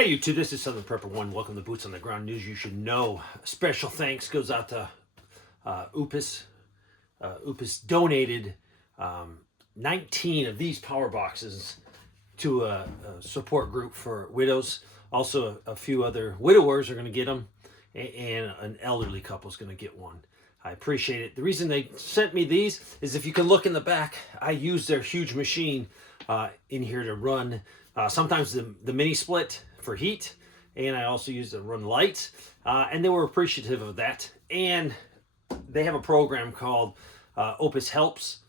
Hey YouTube, this is Southern Prepper One. Welcome to Boots on the Ground News You Should Know. Special thanks goes out to Upus. Upus donated 19 of these power boxes to a support group for widows. Also, a few other widowers are going to get them, and an elderly couple is going to get one. I appreciate it. The reason they sent me these is if you can look in the back, I use their huge machine in here to run sometimes the mini split for heat, and I also use to run lights, and they were appreciative of that. And they have a program called Opus Helps,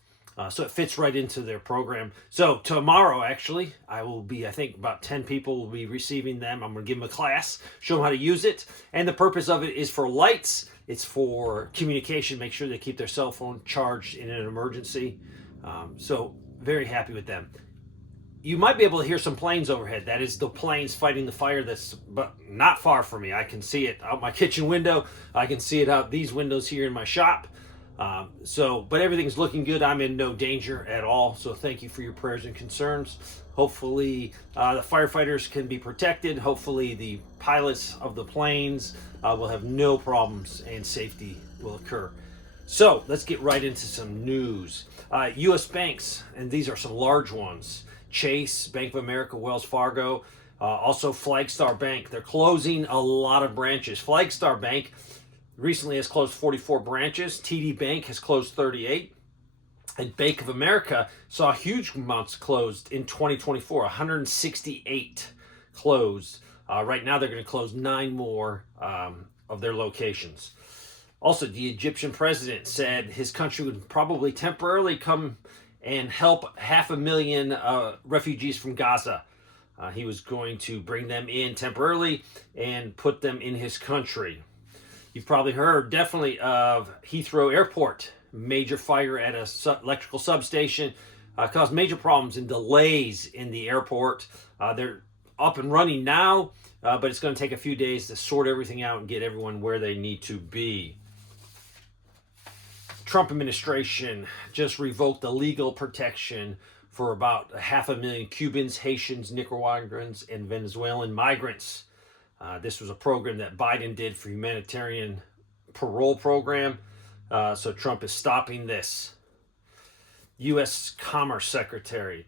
so it fits right into their program. So tomorrow, actually, I think about 10 people will be receiving them. I'm going to give them a class, show them how to use it, and the purpose of it is for lights. It's for communication, make sure they keep their cell phone charged in an emergency. So very happy with them. You might be able to hear some planes overhead. That is the planes fighting the fire that's but not far from me. I can see it out my kitchen window. I can see it out these windows here in my shop. But everything's looking good. I'm in no danger at all. So thank you for your prayers and concerns. Hopefully the firefighters can be protected. Hopefully the pilots of the planes will have no problems and safety will occur. So let's get right into some news. U.S. banks, and these are some large ones. Chase, Bank of America, Wells Fargo, also Flagstar Bank. They're closing a lot of branches. Flagstar Bank recently has closed 44 branches. TD Bank has closed 38. And Bank of America saw huge amounts closed in 2024, 168 closed. Right now they're going to close 9 more of their locations. Also, the Egyptian president said his country would probably temporarily come and help 500,000 refugees from Gaza. He was going to bring them in temporarily and put them in his country. You've probably heard definitely of Heathrow Airport. Major fire at a electrical substation caused major problems and delays in the airport. They're up and running now, but it's going to take a few days to sort everything out and get everyone where they need to be. Trump administration just revoked the legal protection for about 500,000 Cubans, Haitians, Nicaraguans, and Venezuelan migrants. This was a program that Biden did for humanitarian parole program. So Trump is stopping this. U.S. Commerce Secretary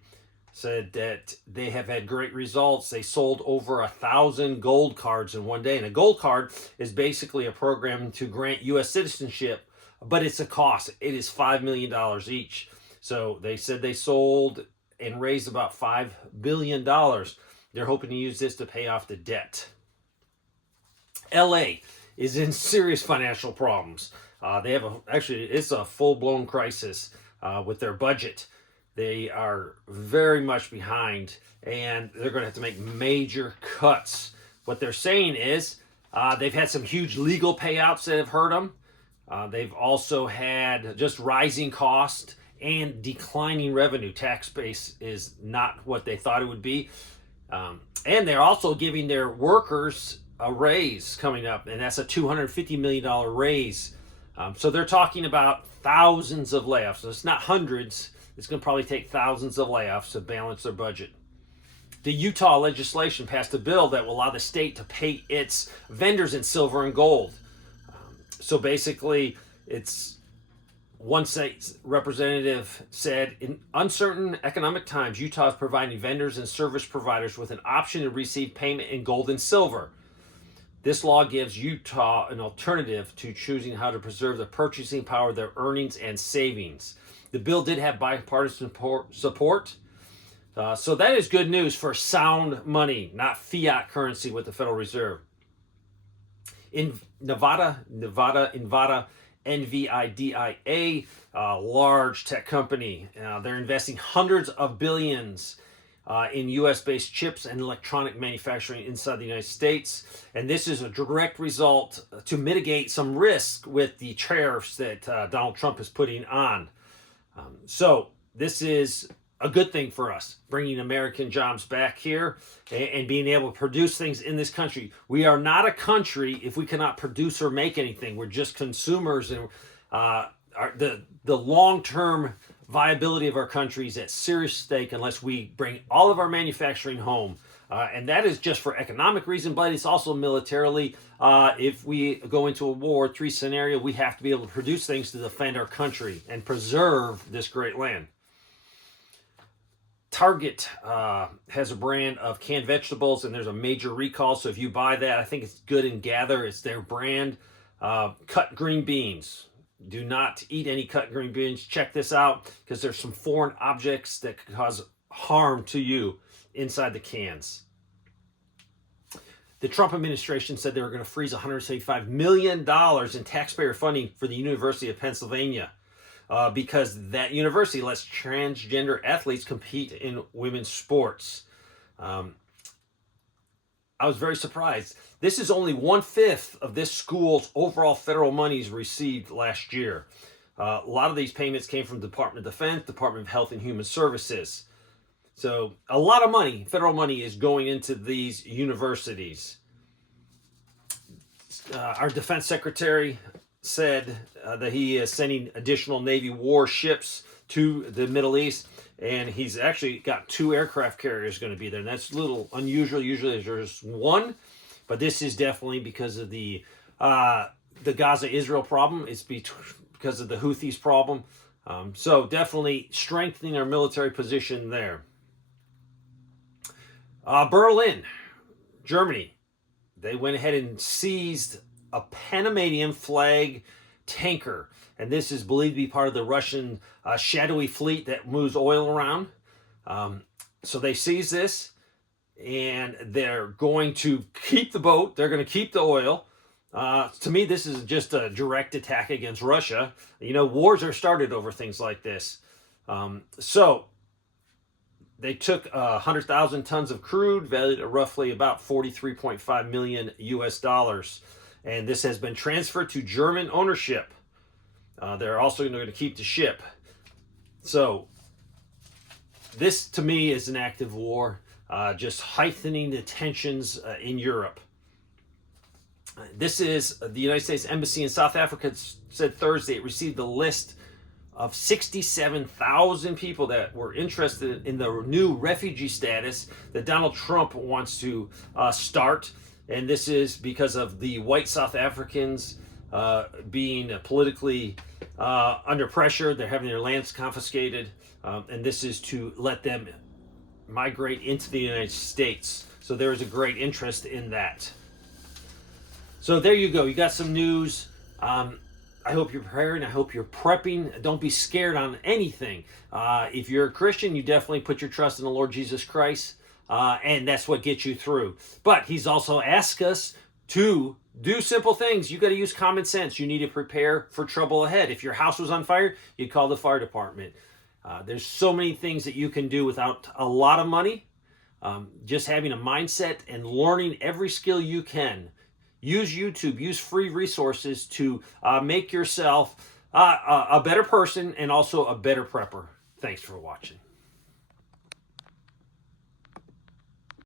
said that they have had great results. They sold over 1,000 gold cards in one day. And a gold card is basically a program to grant U.S. citizenship, but it's a cost. It is $5 million each. So they said they sold and raised about $5 billion. They're hoping to use this to pay off the debt. LA is in serious financial problems. It's a full-blown crisis with their budget. They are very much behind, and they're going to have to make major cuts. What they're saying is they've had some huge legal payouts that have hurt them. They've also had just rising costs and declining revenue. Tax base is not what they thought it would be. And they're also giving their workers a raise coming up, and that's a $250 million raise. So they're talking about thousands of layoffs. So it's not hundreds. It's going to probably take thousands of layoffs to balance their budget. The Utah legislation passed a bill that will allow the state to pay its vendors in silver and gold. So basically, it's one state representative said, in uncertain economic times, Utah is providing vendors and service providers with an option to receive payment in gold and silver. This law gives Utah an alternative to choosing how to preserve the purchasing power of their earnings and savings. The bill did have bipartisan support. So that is good news for sound money, not fiat currency with the Federal Reserve. In Nevada, NVIDIA, a large tech company. They're investing hundreds of billions in U.S.-based chips and electronic manufacturing inside the United States. And this is a direct result to mitigate some risk with the tariffs that Donald Trump is putting on. So this is a good thing for us, bringing American jobs back here and being able to produce things in this country. We are not a country if we cannot produce or make anything. We're just consumers, and the long-term viability of our country is at serious stake unless we bring all of our manufacturing home. And that is just for economic reason, but it's also militarily. If we go into a World War III scenario, we have to be able to produce things to defend our country and preserve this great land. Target has a brand of canned vegetables, and there's a major recall. So if you buy that, I think it's Good and Gather. It's their brand. Cut green beans. Do not eat any cut green beans. Check this out, because there's some foreign objects that could cause harm to you inside the cans. The Trump administration said they were going to freeze $175 million in taxpayer funding for the University of Pennsylvania because that university lets transgender athletes compete in women's sports. I was very surprised. This is only 1/5 of this school's overall federal monies received last year. A lot of these payments came from the Department of Defense, Department of Health and Human Services. So a lot of money, federal money, is going into these universities. Our defense secretary said that he is sending additional Navy warships to the Middle East, and he's actually got 2 aircraft carriers going to be there. And that's a little unusual. Usually there's 1, but this is definitely because of the Gaza-Israel problem. It's because of the Houthis problem. So definitely strengthening our military position there. Berlin, Germany, they went ahead and seized a Panamanian flag tanker. And this is believed to be part of the Russian shadowy fleet that moves oil around. So they seized this, and they're going to keep the boat. They're going to keep the oil. To me, this is just a direct attack against Russia. You know, wars are started over things like this. So they took 100,000 tons of crude, valued at roughly about $43.5 million US. And this has been transferred to German ownership. They're also going to keep the ship. So this, to me, is an active war, just heightening the tensions in Europe. This is the United States Embassy in South Africa said Thursday it received a list of 67,000 people that were interested in the new refugee status that Donald Trump wants to start. And this is because of the white South Africans being politically under pressure. They're having their lands confiscated. And this is to let them migrate into the United States. So there is a great interest in that. So there you go. You got some news. I hope you're preparing. I hope you're prepping. Don't be scared on anything. If you're a Christian, you definitely put your trust in the Lord Jesus Christ. And that's what gets you through. But he's also asked us to do simple things. You got to use common sense. You need to prepare for trouble ahead. If your house was on fire, you'd call the fire department. There's so many things that you can do without a lot of money. Just having a mindset and learning every skill you can. Use YouTube, use free resources to make yourself a better person and also a better prepper. Thanks for watching.